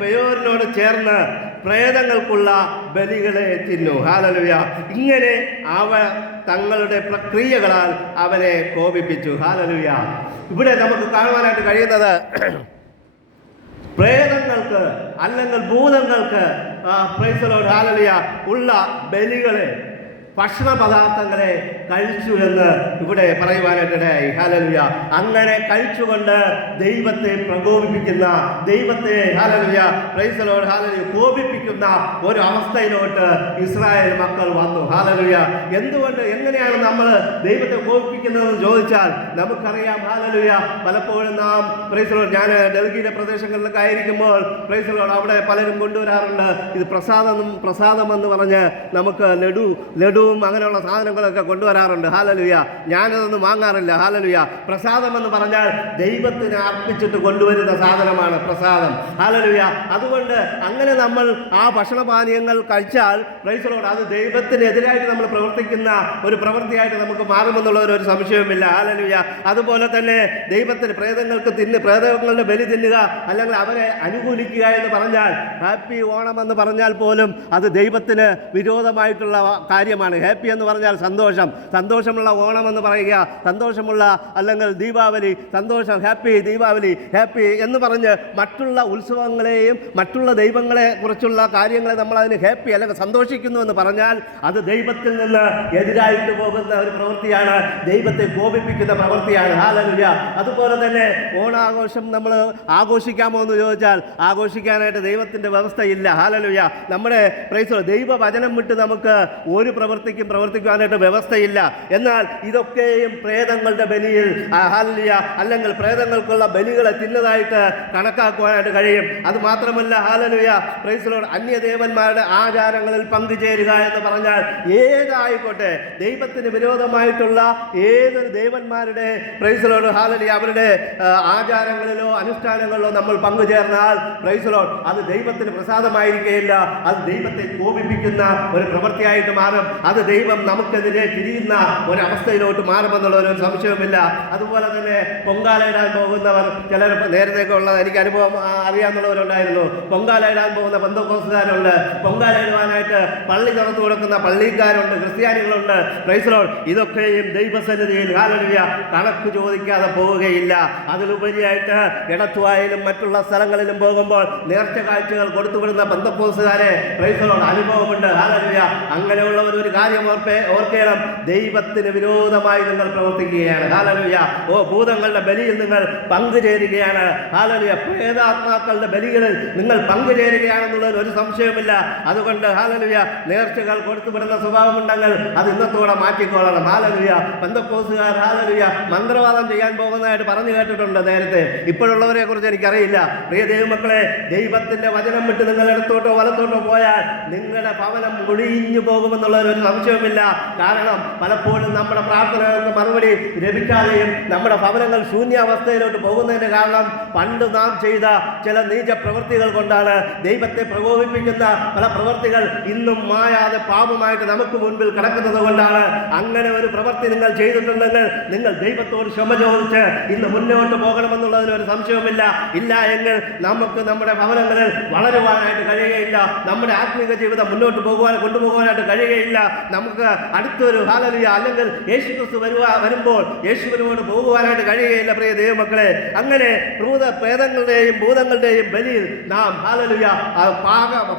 പെയോരിനോട് ചേർന്ന് പ്രേതങ്ങൾക്കുള്ള ബലികളെ തിന്നു. ഹല്ലേലൂയ ഇങ്ങനെ അവർ തങ്ങളുടെ പ്രക്രിയകളാൽ അവനെ കോപിപ്പിച്ചു. ഹല്ലേലൂയ ഇവിടെ നമുക്ക് കാണുവാനായിട്ട് കഴിയുന്നത് പ്രേതങ്ങൾക്ക് അല്ലെങ്കിൽ ഭൂതങ്ങൾക്ക് പ്രൈസ് ദി ലോർഡ് ഹല്ലേലൂയ ഉള്ള ബലികളെ, ഭക്ഷണ പദാർത്ഥങ്ങളെ കഴിച്ചു എന്ന് ഇവിടെ പറയുവാനായിട്ടിടയായി. ഹല്ലേലൂയ അങ്ങനെ കഴിച്ചുകൊണ്ട് ദൈവത്തെ പ്രകോപിപ്പിക്കുന്ന, ദൈവത്തെ ഹല്ലേലൂയ പ്രൈസ് ദി ലോർഡ് ഹല്ലേലൂയ കോപിപ്പിക്കുന്ന ഒരു അവസ്ഥയിലോട്ട് ഇസ്രായേൽ മക്കൾ വന്നു. ഹല്ലേലൂയ എന്തുകൊണ്ട്, എങ്ങനെയാണ് നമ്മൾ ദൈവത്തെ കോപിപ്പിക്കുന്നതെന്ന് ചോദിച്ചാൽ നമുക്കറിയാം. ഹല്ലേലൂയ പലപ്പോഴും നാം പ്രൈസ് ദി ലോർഡ്, ഞാൻ ഡൽഹിയിലെ പ്രദേശങ്ങളിലൊക്കെ ആയിരിക്കുമ്പോൾ പ്രൈസ് ദി ലോർഡ് അവിടെ പലരും കൊണ്ടുവരാറുണ്ട്, ഇത് പ്രസാദം എന്ന് പറഞ്ഞ് നമുക്ക് ലഡു അങ്ങനെയുള്ള സാധനങ്ങളൊക്കെ കൊണ്ടുവരാറുണ്ട്. ഹല്ലേലൂയ ഞാനതൊന്നും വാങ്ങാറില്ല. ഹല്ലേലൂയ പ്രസാദം എന്ന് പറഞ്ഞാൽ ദൈവത്തിന് അർപ്പിച്ചിട്ട് കൊണ്ടുവരുന്ന സാധനമാണ് പ്രസാദം. ഹല്ലേലൂയ അതുകൊണ്ട് അങ്ങനെ നമ്മൾ ആ ഭക്ഷണപാനീയങ്ങൾ കഴിച്ചാൽ പ്രൈസ് ദി ലോർഡ് അത് ദൈവത്തിനെതിരായിട്ട് നമ്മൾ പ്രവർത്തിക്കുന്ന ഒരു പ്രവൃത്തിയായിട്ട് നമുക്ക് മാറുമെന്നുള്ള ഒരു സംശയവുമില്ല. ഹല്ലേലൂയ അതുപോലെ തന്നെ ദൈവത്തിന് പ്രേതങ്ങളുടെ ബലി തിന്നുക അല്ലെങ്കിൽ അവരെ അനുകൂലിക്കുക എന്ന് പറഞ്ഞാൽ, ഹാപ്പി ഓണം എന്ന് പറഞ്ഞാൽ പോലും അത് ദൈവത്തിന് വിരോധമായിട്ടുള്ള കാര്യമാണ്. ഹാപ്പിയാണ്. ഹാപ്പി എന്ന് പറഞ്ഞാൽ സന്തോഷം. സന്തോഷമുള്ള ഓണം എന്ന് പറയുക, സന്തോഷമുള്ള അല്ലെങ്കിൽ ദീപാവലി, സന്തോഷം, ഹാപ്പി ദീപാവലി, ഹാപ്പി എന്ന് പറഞ്ഞ് മറ്റുള്ള ഉത്സവങ്ങളെയും മറ്റുള്ള ദൈവങ്ങളെ കുറിച്ചുള്ള കാര്യങ്ങളെ നമ്മൾ അതിന് ഹാപ്പി അല്ലെങ്കിൽ സന്തോഷിക്കുന്നു എന്ന് പറഞ്ഞാൽ അത് ദൈവത്തിൽ നിന്ന് എതിരായിട്ട് പോകുന്ന ഒരു പ്രവൃത്തിയാണ്, ദൈവത്തെ കോപിപ്പിക്കുന്ന പ്രവൃത്തിയാണ്. ഹല്ലേലൂയ. അതുപോലെ തന്നെ ഓണാഘോഷം നമ്മൾ ആഘോഷിക്കാമോ എന്ന് ചോദിച്ചാൽ ആഘോഷിക്കാനായിട്ട് ദൈവത്തിൻ്റെ വ്യവസ്ഥയില്ല. ഹല്ലേലൂയ. നമ്മുടെ ദൈവവചനം വിട്ട് നമുക്ക് ഒരു പ്രവൃത്തിക്കും പ്രവർത്തിക്കുവാനായിട്ട് വ്യവസ്ഥയില്ല. എന്നാൽ ഇതൊക്കെയും പ്രേതങ്ങളുടെ ബലിയിൽ ഹല്ലേലൂയ അല്ലെങ്കിൽ പ്രേതങ്ങൾക്കുള്ള ബലികളെ തിന്നതായിട്ട് കണക്കാക്കുവാനായിട്ട് കഴിയും. അത് മാത്രമല്ല ഹല്ലേലൂയ, പ്രൈസ് ലോർഡ്, അന്യദേവന്മാരുടെ ആചാരങ്ങളിൽ പങ്കുചേരുക എന്ന് പറഞ്ഞാൽ ഏതായിക്കോട്ടെ, ദൈവത്തിന് വിരോധമായിട്ടുള്ള ഏതൊരു ദേവന്മാരുടെ പ്രൈസ് ലോർഡ് ഹല്ലേലൂയ അവരുടെ ആചാരങ്ങളിലോ അനുഷ്ഠാനങ്ങളിലോ നമ്മൾ പങ്കുചേർന്നാൽ പ്രൈസ് ലോർഡ് അത് ദൈവത്തിന് പ്രസാദമായിരിക്കുകയില്ല. അത് ദൈവത്തെ കോപിപ്പിക്കുന്ന ഒരു പ്രവൃത്തിയായിട്ട് മാറും. അത് ദൈവം നമുക്കെതിരെ തിരിയുന്ന ഒരവസ്ഥയിലോട്ട് മാറുമെന്നുള്ള ഒരു സംശയവുമില്ല. അതുപോലെ തന്നെ പൊങ്കാലയിടാൻ പോകുന്നവർ ചിലർ നേരത്തെയൊക്കെ ഉള്ളത് എനിക്ക് അനുഭവം അറിയാവുന്നവരുണ്ടായിരുന്നു. പൊങ്കാലയിടാൻ പോകുന്ന പെന്തക്കോസ്തുകാരുണ്ട്, പൊങ്കാലയിടുവാനായിട്ട് പള്ളി തുറന്നു കൊടുക്കുന്ന പള്ളിക്കാരുണ്ട്, ക്രിസ്ത്യാനികളുണ്ട്. പ്രൈസ് ലോർഡ്, ഇതൊക്കെയും ദൈവസന്നിധിയിൽ ഹല്ലേലൂയ കണക്ക് ചോദിക്കാതെ പോവുകയില്ല. അതിലുപരിയായിട്ട് ഇടത്തുവായാലും മറ്റുള്ള സ്ഥലങ്ങളിലും പോകുമ്പോൾ നേർച്ച കാഴ്ചകൾ കൊടുത്തുവിടുന്ന പെന്തക്കോസ്തുകാരെ പ്രൈസ് ലോർഡ് അനുഭവമുണ്ട്. ഹല്ലേലൂയ. അങ്ങനെയുള്ളവർ ഒരു കാര്യം ഓർക്കണം, ദൈവത്തിന് വിരോധമായി നിങ്ങൾ പ്രവർത്തിക്കുകയാണ്. ഹല്ലേലൂയ. ഭൂതങ്ങളുടെ ബലിയിൽ നിങ്ങൾ പങ്കുചേരുകയാണ്. ഹല്ലേലൂയ. പ്രേതാത്മാക്കളുടെ ബലികളിൽ നിങ്ങൾ പങ്കുചേരുകയാണെന്നുള്ളതിൽ ഒരു സംശയവുമില്ല. അതുകൊണ്ട് ഹല്ലേലൂയ, നേർച്ചകൾ കൊടുത്തുവിടുന്ന സ്വഭാവമുണ്ടെങ്കിൽ അത് ഇന്നത്തോടെ മാറ്റിക്കൊള്ളണം. ഹല്ലേലൂയ. പെന്തക്കോസ്തുകാർ ഹല്ലേലൂയ മന്ത്രവാദം ചെയ്യാൻ പോകുന്നതായിട്ട് പറഞ്ഞു കേട്ടിട്ടുണ്ട് നേരത്തെ. ഇപ്പോഴുള്ളവരെ കുറിച്ച് എനിക്കറിയില്ല. പ്രിയ ദൈവമക്കളെ, ദൈവത്തിന്റെ വചനം വിട്ട് നിങ്ങൾ ഇടത്തോട്ടോ വലത്തോട്ടോ പോയാൽ നിങ്ങളുടെ ഭവനം മുടിഞ്ഞു പോകുമെന്നുള്ളതിൽ ഒരു സംശയവുമില്ല. കാരണം പലപ്പോഴും നമ്മുടെ പ്രാർത്ഥനകൾക്ക് മറുപടി ലഭിക്കാതെയും നമ്മുടെ ഭവനങ്ങൾ ശൂന്യാവസ്ഥയിലോട്ട് പോകുന്നതിന് കാരണം പണ്ട് നാം ചെയ്ത ചില നീച പ്രവൃത്തികൾ കൊണ്ടാണ്. ദൈവത്തെ പ്രകോപിപ്പിക്കുന്ന പല പ്രവൃത്തികൾ ഇന്നും മായാതെ പാപമായിട്ട് നമുക്ക് മുൻപിൽ കിടക്കുന്നത് കൊണ്ടാണ്. അങ്ങനെ ഒരു പ്രവൃത്തി നിങ്ങൾ ചെയ്തിട്ടുണ്ടെങ്കിൽ നിങ്ങൾ ദൈവത്തോട് ക്ഷമ ചോദിച്ച് ഇന്ന് മുന്നോട്ട് പോകണമെന്നുള്ളതിന് ഒരു സംശയവുമില്ല. ഇല്ല എങ്കിൽ നമുക്ക് നമ്മുടെ ഭവനങ്ങളിൽ വളരുവാനായിട്ട് കഴിയുകയില്ല. നമ്മുടെ ആത്മീക ജീവിതം മുന്നോട്ട് കൊണ്ടുപോകാനായിട്ട് കഴിയുകയില്ല. നമുക്ക് അടുത്തൊരു ഹല്ലേലൂയ അല്ലെങ്കിൽ യേശുക്രിസ്തു വരുമ്പോൾ യേശുവിനോട് പോകുവാനായിട്ട് കഴിയുകയില്ല. പ്രിയ ദൈവമക്കളെ, അങ്ങനെ പ്രേതങ്ങളുടെയും ഭൂതങ്ങളുടെയും ബലിയിൽ നാം ഹല്ലേലൂയ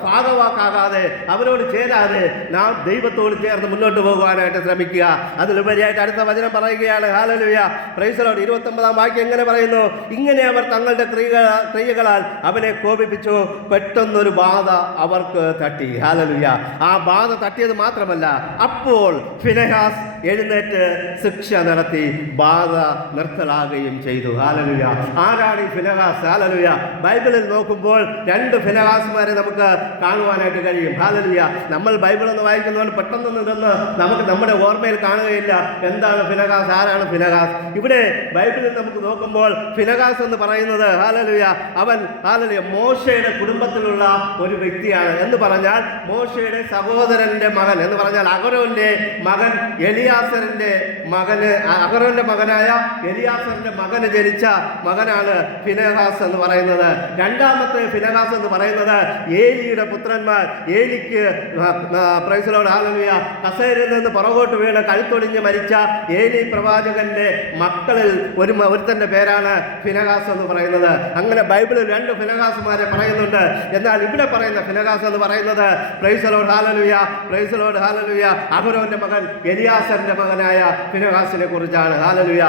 ഭാഗവാക്കാകാതെ അവരോട് ചേരാതെ നാം ദൈവത്തോട് ചേർന്ന് മുന്നോട്ട് പോകുവാനായിട്ട് ശ്രമിക്കുക. അതിലുപരിയായിട്ട് അടുത്ത വചനം പറയുകയാണ്. ഹല്ലേലൂയ. Praise Lord. 29-ാം വാക്യം എങ്ങനെ പറയുന്നു? ഇങ്ങനെ അവർ തങ്ങളുടെ ക്രിയകളാൽ അവനെ കോപിപ്പിച്ചു, പെട്ടെന്നൊരു ബാധ അവർക്ക് തട്ടി. ഹല്ലേലൂയ. ആ ബാധ തട്ടിയത് മാത്രമല്ല, അപ്പോൾ ഫിനെഹാസ് എഴുന്നേറ്റ് ശിക്ഷ നടത്തി ബാധ നിർത്തലാകുകയും ചെയ്തു. ഹല്ലേലൂയ. ആരാണ് ഈ ഫിനെഹാസ്? ഹല്ലേലൂയ. ബൈബിളിൽ നോക്കുമ്പോൾ 2 ഫിനെഹാസ്മാരെ നമുക്ക് കാണുവാനായിട്ട് കഴിയും. ഹല്ലേലൂയ. നമ്മൾ ബൈബിൾ എന്ന് വായിക്കുന്നതുകൊണ്ട് പെട്ടെന്നൊന്നും ഇതൊന്ന് നമുക്ക് നമ്മുടെ ഓർമ്മയിൽ കാണുകയില്ല. എന്താണ് ഫിനെഹാസ്? ആരാണ് ഫിനെഹാസ്? ഇവിടെ ബൈബിളിൽ നമുക്ക് നോക്കുമ്പോൾ ഫിനെഹാസ് എന്ന് പറയുന്നത് ഹല്ലേലൂയ അവൻ ഹല്ലേലൂയ മോശയുടെ കുടുംബത്തിലുള്ള ഒരു വ്യക്തിയാണ്. എന്ന് പറഞ്ഞാൽ മോശയുടെ സഹോദരന്റെ മകൻ എന്ന് പറഞ്ഞാൽ അഹരോന്റെ മകൻ എലിയാസറിന്റെ മകന്, അഹരോന്റെ മകനായ എലിയാസറിന്റെ മകന് ജനിച്ച മകനാണ് ഫിനെഹാസ് എന്ന് പറയുന്നത്. രണ്ടാമത്തെ ഫിനെഹാസ് എന്ന് പറയുന്നത് ഏലിയുടെ പുത്രന്മാർ. ഏലിക്ക് പ്രൈസ് ലോർഡ് ഹല്ലേലൂയ കസേരയിൽ നിന്ന് പുറകോട്ട് വീണ് കഴുത്തൊടിഞ്ഞ് മരിച്ച ഏലി പ്രവാചകന്റെ മക്കളിൽ ഒരുത്തന്റെ പേരാണ് ഫിനെഹാസ് എന്ന് പറയുന്നത്. അങ്ങനെ ബൈബിളിൽ 2 ഫിനെഹാസുമാരെ പറയുന്നുണ്ട്. എന്നാൽ ഇവിടെ പറയുന്ന ഫിനെഹാസ് എന്ന് പറയുന്നത് praise Lord hallelujah, praise Lord hallelujah അഹരോന്റെ മകൻ എലിയാസറിന്റെ മകനായ ഫിനെഹാസിനെ കുറിച്ചാണ്. ഹല്ലേലൂയ.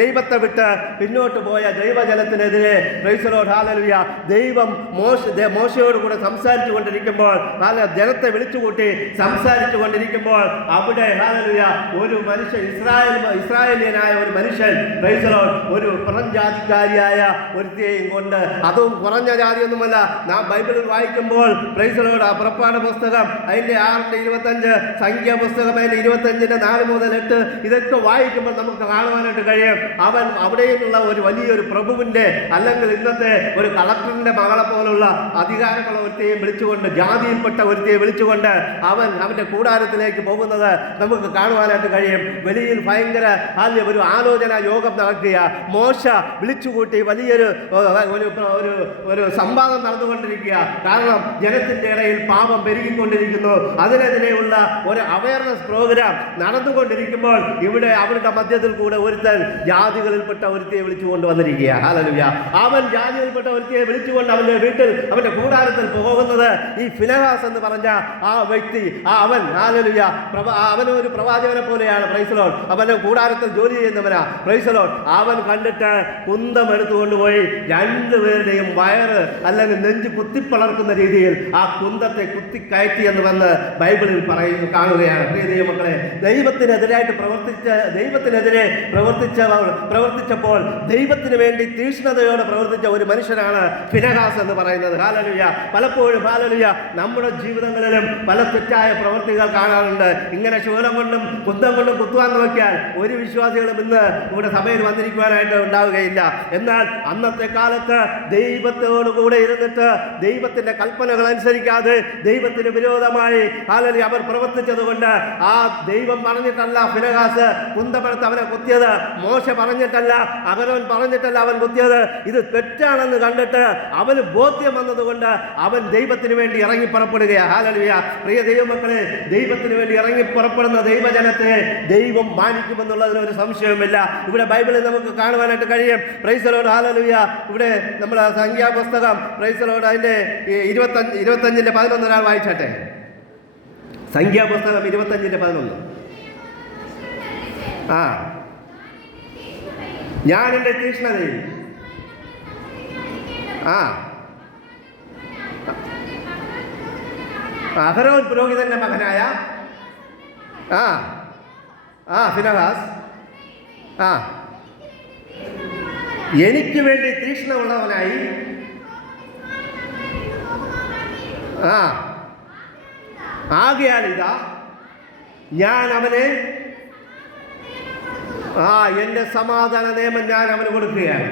ദൈവത്തെ വിട്ട് പിന്നോട്ട് പോയ ദൈവജനത്തിനെതിരെ പ്രൈസ് ലോർഡ് ഹല്ലേലൂയ ദൈവം മോശയോട് കൂടെ സംസാരിച്ചു കൊണ്ടിരിക്കുമ്പോൾ, ജനത്തെ വിളിച്ചുകൂട്ടി സംസാരിച്ചു കൊണ്ടിരിക്കുമ്പോൾ അവിടെ ഹല്ലേലൂയ ഒരു മനുഷ്യൻ, ഇസ്രായേലിയനായ ഒരു മനുഷ്യൻ പ്രൈസ് ലോർഡ് ഒരു പുറംജാതിക്കാരിയായ ഒരുത്തിയെയും കൊണ്ട്, അതും കുറഞ്ഞ ജാതിയൊന്നുമല്ല. നാം ബൈബിളിൽ വായിക്കുമ്പോൾ പ്രൈസ് ലോർഡ് ആ പുറപ്പാട് പുസ്തകം അതിന്റെ 6:25, സംഖ്യാ പുസ്തകം അതിന്റെ 25-ന്റെ 4 മുതൽ 8 ഇതൊക്കെ വായിക്കുമ്പോൾ നമുക്ക് കാണുവാനായിട്ട് കഴിയും. അവൻ അവിടെയുള്ള ഒരു വലിയൊരു പ്രഭുവിന്റെ അല്ലെങ്കിൽ ഇന്നത്തെ ഒരു കളക്ടറിന്റെ മകളെ പോലുള്ള അധികാരമുള്ള ഒരുത്തിയെയും വിളിച്ചുകൊണ്ട്, ജാതിയിൽപ്പെട്ട ഒരുത്തിയെ വിളിച്ചുകൊണ്ട് അവന്റെ കൂടാരത്തിലേക്ക് പോകുന്നത് നമുക്ക് കാണുവാനായിട്ട് കഴിയും. വെളിയിൽ ഭയങ്കര ഒരു ആലോചന യോഗം നടക്കുക, മോശ വിളിച്ചുകൂട്ടി വലിയൊരു ഒരു സംവാദം നടന്നുകൊണ്ടിരിക്കുക. കാരണം ജനത്തിന്റെ ഇടയിൽ പാപം പെരുകിക്കൊണ്ടിരിക്കുന്നു. അതിനെതിരെ മതത്തിനെതിരെയുള്ള ഒരു അവയർനെസ് പ്രോഗ്രാം നടന്നുകൊണ്ടിരിക്കുമ്പോൾ ഇവിടെ അവരുടെ മധ്യത്തിൽ കൂടെ ഒരുത്തൻ ജാതികളിൽപ്പെട്ട ഒരുത്തിയെ വിളിച്ചു കൊണ്ടുവന്നിരിക്കുക. ഹല്ലേലൂയ. അവൻ ജാതികളിൽപ്പെട്ട ഒരുത്തിയെ വിളിച്ചുകൊണ്ട് അവന്റെ വീട്ടിൽ അവന്റെ കൂടാരത്തിൽ പോകുന്നത് ഈ ഫിനെഹാസ് എന്ന് പറഞ്ഞ ആ വ്യക്തി, അവൻ ഹല്ലേലൂയ അവനൊരു പ്രവാചകനെ പോലെയാണ്. Praise Lord. അവന്റെ കൂടാരത്തിൽ ജോലി ചെയ്യുന്നവനാ. Praise Lord. അവൻ കണ്ടിട്ട് കുന്തം എടുത്തുകൊണ്ടുപോയി രണ്ടുപേരുടെയും വയറ് അല്ലെങ്കിൽ നെഞ്ച് കുത്തിപ്പളർക്കുന്ന രീതിയിൽ ആ കുന്തത്തെ കുത്തിക്കയറ്റി എന്ന് വന്ന് ബൈബിളിൽ കാണുകയാണ്. പ്രിയ ദൈവമക്കളെ, ദൈവത്തിനെതിരായിട്ട് ദൈവത്തിനെതിരെ പ്രവർത്തിച്ചപ്പോൾ ദൈവത്തിന് വേണ്ടി തീക്ഷ്ണതയോടെ പ്രവർത്തിച്ച ഒരു മനുഷ്യനാണ് ഫിനെഹാസ് എന്ന് പറയുന്നത്. ഹല്ലേലൂയ. പലപ്പോഴും ഹല്ലേലൂയ നമ്മുടെ ജീവിതങ്ങളിലും പല തെറ്റായ പ്രവൃത്തികൾ കാണാറുണ്ട്. ഇങ്ങനെ ശൂലം കൊണ്ടും കുന്തം കൊണ്ടും കുത്തുവാൻ നോക്കിയാൽ ഒരു വിശ്വാസികളും ഇന്ന് ഇവിടെ സഭയിൽ വന്നിരിക്കുവാനായിട്ട് ഉണ്ടാവുകയില്ല. എന്നാൽ അന്നത്തെ കാലത്ത് ദൈവത്തോടു കൂടെ ഇരുന്നിട്ട് ദൈവത്തിന്റെ കൽപ്പനകൾ അനുസരിക്കാതെ ദൈവത്തിന് വിരോധമായി ഹല്ലേലൂയ അവർ പ്രവർത്തിച്ചത് കൊണ്ട് ആ ദൈവം പറഞ്ഞിട്ടല്ല ഫിനെഹാസ് കുന്തമെടുത്ത് അവനെ കുത്തിയത്. മോശ പറഞ്ഞിട്ടല്ല, അഹരോൻ പറഞ്ഞിട്ടല്ല അവൻ കുത്തിയത്. ഇത് തെറ്റാണെന്ന് കണ്ടിട്ട് അവന് ബോധ്യം വന്നതുകൊണ്ട് അവൻ ദൈവത്തിന് വേണ്ടി ഇറങ്ങി പുറപ്പെടുകയാണ്. ഹല്ലേലൂയ. പ്രിയ ദൈവമക്കളെ, ദൈവത്തിന് വേണ്ടി ഇറങ്ങി പുറപ്പെടുന്ന ദൈവജനത്തെ ദൈവം മാനിക്കുമെന്നുള്ളതിന് ഒരു സംശയവുമില്ല. ഇവിടെ ബൈബിളിൽ നമുക്ക് കാണുവാനായിട്ട് കഴിയും. Price the Lord. ഹല്ലേലൂയ. ഇവിടെ നമ്മുടെ സംഖ്യാപുസ്തകം പ്രൈസ് ദി ലോർഡ് അതിന്റെ 25:11 ഒരാൾ വായിച്ചാട്ടെ. സംഖ്യാപുസ്തകം 25:11. ഞാൻ എൻ്റെ തീക്ഷ്ണതയിൽ അഹരോൻ പുരോഹിതന്റെ മകനായ ഫിനെഹാസ് എനിക്ക് വേണ്ടി തീക്ഷ്ണമുള്ളവനായി ആകയാൽ ഇതാ ഞാൻ അവനെ എൻ്റെ സമാധാന നിയമം ഞാൻ അവന് കൊടുക്കുകയാണ്.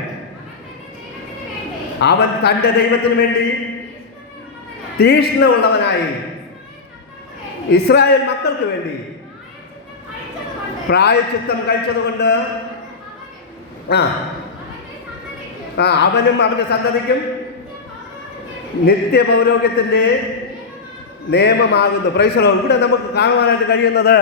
അവൻ തൻ്റെ ദൈവത്തിന് വേണ്ടി തീക്ഷ്ണമുള്ളവനായി ഇസ്രായേൽ മക്കൾക്ക് വേണ്ടി പ്രായശ്ചിത്തം കഴിച്ചതുകൊണ്ട് അവനും അവന്റെ സന്തതിക്കും നിത്യപൗരോഗ്യത്തിന്റെ നിയമമാകുന്നു. Praise the Lord. ഇവിടെ നമുക്ക് കാണുവാനായിട്ട് കഴിയുന്നത്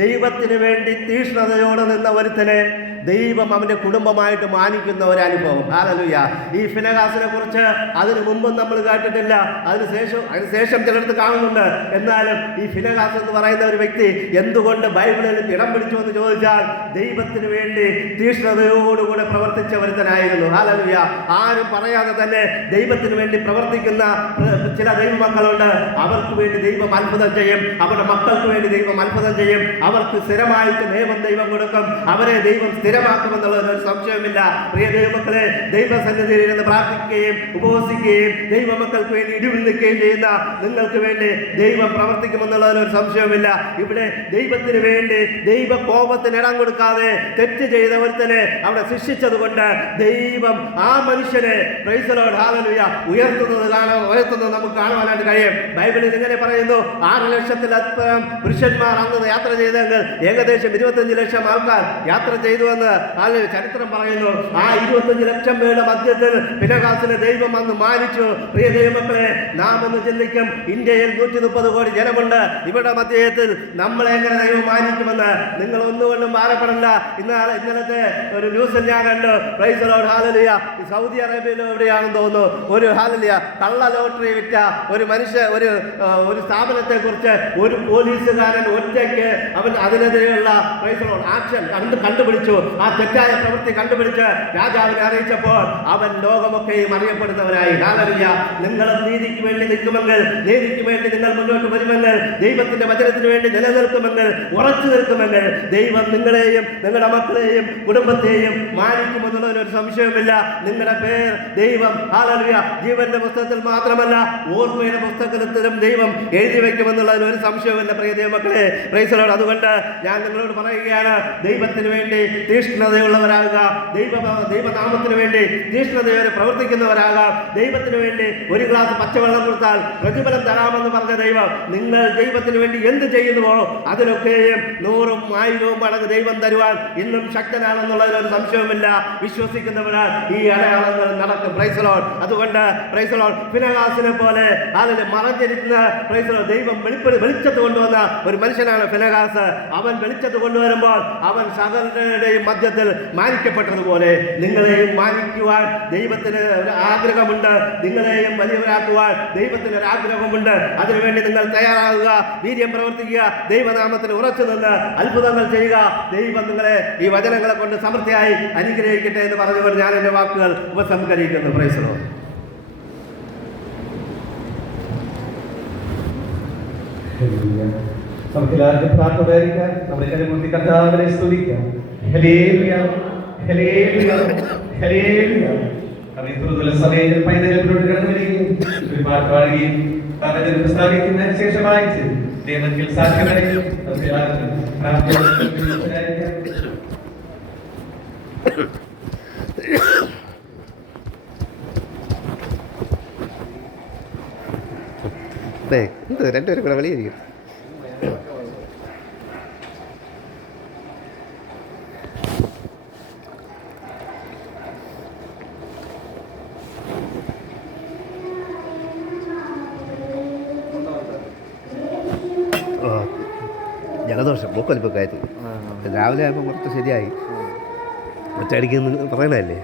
ദൈവത്തിന് വേണ്ടി തീക്ഷ്ണതയോടെ നിന്ന ഒരുത്തനെ ദൈവം അവന്റെ കുടുംബമായിട്ട് മാനിക്കുന്ന ഒരു അനുഭവം. ഹല്ലേലൂയ. ഈ ഫിനെഹാസിനെ കുറിച്ച് അതിനു മുമ്പും നമ്മൾ കേട്ടിട്ടില്ല, അതിനുശേഷം ചിലടത്ത് കാണുന്നുണ്ട്. എന്നാലും ഈ ഫിനെഹാസ് എന്ന് പറയുന്ന ഒരു വ്യക്തി എന്തുകൊണ്ട് ബൈബിളിൽ ഇടം പിടിച്ചു എന്ന് ചോദിച്ചാൽ ദൈവത്തിന് വേണ്ടി തീക്ഷ്ണതയോടുകൂടെ പ്രവർത്തിച്ച ഒരുത്തനായിരുന്നു. ഹല്ലേലൂയ. ആരും പറയാതെ തന്നെ ദൈവത്തിന് വേണ്ടി പ്രവർത്തിക്കുന്ന ചില ദൈവമക്കളുണ്ട്. അവർക്ക് വേണ്ടി ദൈവം അത്ഭുതം ചെയ്യും. അവരുടെ മക്കൾക്ക് വേണ്ടി ദൈവം അത്ഭുതം ചെയ്യും. അവർക്ക് സ്ഥിരമായിട്ട് നിയമം ദൈവം കൊടുക്കും. അവരെ ദൈവം സ്ഥിരമാക്കുമെന്നുള്ളതിന് ഒരു സംശയമില്ല. പ്രിയ ദൈവമക്കളെ, ദൈവസന്നിധിയിൽ ഇരുന്ന് പ്രാർത്ഥിക്കുകയും ഉപവസിക്കുകയും ദൈവമക്കൾക്ക് വേണ്ടി ഇടിവിൽ നിൽക്കുകയും ചെയ്യുന്ന നിങ്ങൾക്ക് വേണ്ടി ദൈവം പ്രവർത്തിക്കുമെന്നുള്ളതിന് ഒരു സംശയമില്ല. ഇവിടെ ദൈവത്തിന് വേണ്ടി ദൈവ കോപത്തിന് ഇടം കൊടുക്കാതെ തെറ്റ് ചെയ്ത ഒരുത്തനെ അവിടെ ശിക്ഷിച്ചത് കൊണ്ട് ദൈവം ആ മനുഷ്യനെ പ്രൈസ് ദി ലോർഡ് ഹല്ലേലൂയ ഉയർത്തുന്നത് നമുക്ക് കാണുവാനായിട്ട് കഴിയും. ബൈബിളിൽ ഇങ്ങനെ പറയുന്നു, 6 ലക്ഷത്തിലധികം പുരുഷന്മാർ അന്ന് യാത്ര ചെയ്തെങ്കിൽ ഏകദേശം 25 ലക്ഷം ആൾക്കാർ യാത്ര ചെയ്തു എന്ന് ചരിത്രം പറയുന്നു. ആ 25 ലക്ഷം പേരുടെ മധ്യത്തിൽ ഫിനെഹാസിനെ ദൈവം അന്ന് മാനിച്ചു. പ്രിയ ദൈവമക്കളെ, നാം ഒന്ന് ചിന്തിക്കും, ഇന്ത്യയിൽ 130 കോടി ജനമുണ്ട്. ഇവിടെ മധ്യത്തിൽ നമ്മളെ എങ്ങനെ ദൈവം മാനിക്കുമെന്ന് നിങ്ങൾ ഒന്നുകൊണ്ടും ഭാരപ്പെടില്ല. ഇന്നലത്തെ ഒരു ന്യൂസിൽ ഞാൻ കണ്ടു. പ്രൈസ് ദി ലോർഡ് ഹല്ലേലൂയ. സൗദി അറേബ്യയിലോ എവിടെയാണെന്ന് തോന്നുന്നു, ഒരു ഹല്ലേലൂയ കള്ള ലോട്ടറി വിറ്റ ഒരു മനുഷ്യ ഒരു സ്ഥാപനത്തെ കുറിച്ച് ഒരു പോലീസുകാരൻ ഒറ്റയ്ക്ക് അവൻ അതിനെതിരെയുള്ള പ്രൈസ് ദി ലോർഡ് ആക്ഷൻ കണ്ടുപിടിച്ചു. ആ തെറ്റായ പ്രവൃത്തി കണ്ടുപിടിച്ച് രാജാവിനെ അറിയിച്ചപ്പോൾ അവൻ ലോകമൊക്കെയും അറിയപ്പെടുന്നവനായി. ഹല്ലേലൂയ. നിങ്ങൾ നീതിക്ക് വേണ്ടി നിൽക്കുമെങ്കിൽ, നീതിക്ക് വേണ്ടി നിങ്ങൾ മുന്നോട്ട് വരുമെങ്കിൽ, ദൈവത്തിന്റെ വചനത്തിന് വേണ്ടി നിലനിൽക്കുമെങ്കിൽ, ഉറച്ചു നിൽക്കുമെങ്കിൽ ദൈവം നിങ്ങളെയും നിങ്ങളുടെ മക്കളെയും കുടുംബത്തെയും മാനിക്കുമെന്നുള്ളതിന് ഒരു സംശയമില്ല. നിങ്ങളുടെ പേർ ദൈവം ഹല്ലേലൂയ ജീവന്റെ പുസ്തകത്തിൽ മാത്രമല്ല ഓർമ്മയുടെ പുസ്തകത്തിലും ദൈവം എഴുതി വയ്ക്കുമെന്നുള്ളതിന് ഒരു സംശയമില്ല. പ്രിയ ദൈവമക്കളെ, പ്രൈസ് ദി ലോർഡ്. അതുകൊണ്ട് ഞാൻ നിങ്ങളോട് പറയുകയാണ്, ദൈവത്തിന് വേണ്ടി തീഷ്ണതയുള്ളവരാകുക. ദൈവനാമത്തിന് വേണ്ടി തീഷ്ണതയോടെ പ്രവർത്തിക്കുന്നവരാകാം. ദൈവത്തിന് വേണ്ടി ഒരു ഗ്ലാസ് പച്ചവെള്ളം കൊടുത്താൽ പ്രതിഫലം തരാമെന്ന് പറഞ്ഞ ദൈവം നിങ്ങൾ ദൈവത്തിന് വേണ്ടി എന്ത് ചെയ്യുന്നുവോ അതിനൊക്കെയും 100ഉം 1000ഉം മടങ്ങ് ദൈവം തരുവാൻ ഇന്നും ശക്തനാണെന്നുള്ളതിൽ ഒരു സംശയവുമില്ല. വിശ്വസിക്കുന്നവരാൽ ഈ അടയാളങ്ങൾ നടക്കും. Price the Lord. അതുകൊണ്ട് പ്രൈസ് ദി ലോർഡ്, ഫിനെഹാസിനെ പോലെ അതിന് മറഞ്ഞിരിക്കുന്ന പ്രൈസ് ദി ലോർഡ് ദൈവം വെളിച്ചത്ത് കൊണ്ടുവന്ന ഒരു മനുഷ്യനാണ് ഫിനെഹാസ്. അവൻ വെളിച്ചത്ത് കൊണ്ടുവരുമ്പോൾ അവൻ സകലരുടെയും മധ്യത്തിൽ മാനിക്കപ്പെട്ടതുപോലെ നിങ്ങളെയും മാനിക്കുവാൻ ദൈവത്തിന് ഒരു ആഗ്രഹമുണ്ട്. നിങ്ങളെയും വലിയവരാക്കുവാൻ ദൈവത്തിന് ഒരു ആഗ്രഹമുണ്ട്. അതിനുവേണ്ടി നിങ്ങൾ തയ്യാറാകുക, വീര്യം പ്രവർത്തിക്കുക, ദൈവനാമത്തിന് ഉറച്ചു നിന്ന് അത്ഭുതങ്ങൾ ചെയ്യുക. ദൈവം നിങ്ങളെ ഈ വചനങ്ങളെ കൊണ്ട് സമൃദ്ധിയായി അനുഗ്രഹിക്കട്ടെ എന്ന് പറഞ്ഞുകൊണ്ട് ഞാൻ എൻ്റെ വാക്കുകൾ ഉപസംഹരിക്കുന്നു. Price the Lord. നമുക്കെല്ലാവർക്കും പ്രാർത്ഥനയായിരിക്കാം. നമ്മുടെ കരമൂർത്തി കർത്താവിനെ സ്തുതിക്കാം. ഹല്ലേലൂയ, ഹല്ലേലൂയ, ഹല്ലേലൂയ. അറിയപ്പെടുന്ന സമയത്ത് പൈതലോട് കടന്നു വരികയും ഒരു പാട്ട് പാടുകയും അവരെ പ്രസ്താവിക്കുന്നതിന് ശേഷമായിട്ട് ദൈവത്തിൽ സാക്ഷ്യമായിരിക്കും. നമുക്കെല്ലാവർക്കും പ്രാർത്ഥനയായിരിക്കാം. രണ്ടുപേരും കൂടെ വെളിയായിരിക്കും. ജലദോഷം മൂക്കൊലിപ്പൊക്കെ ആയിട്ട് രാവിലെ ആകുമ്പോൾ കുറച്ച് ശരിയായി. ഒറ്റയടിക്ക് പറയണല്ലേ.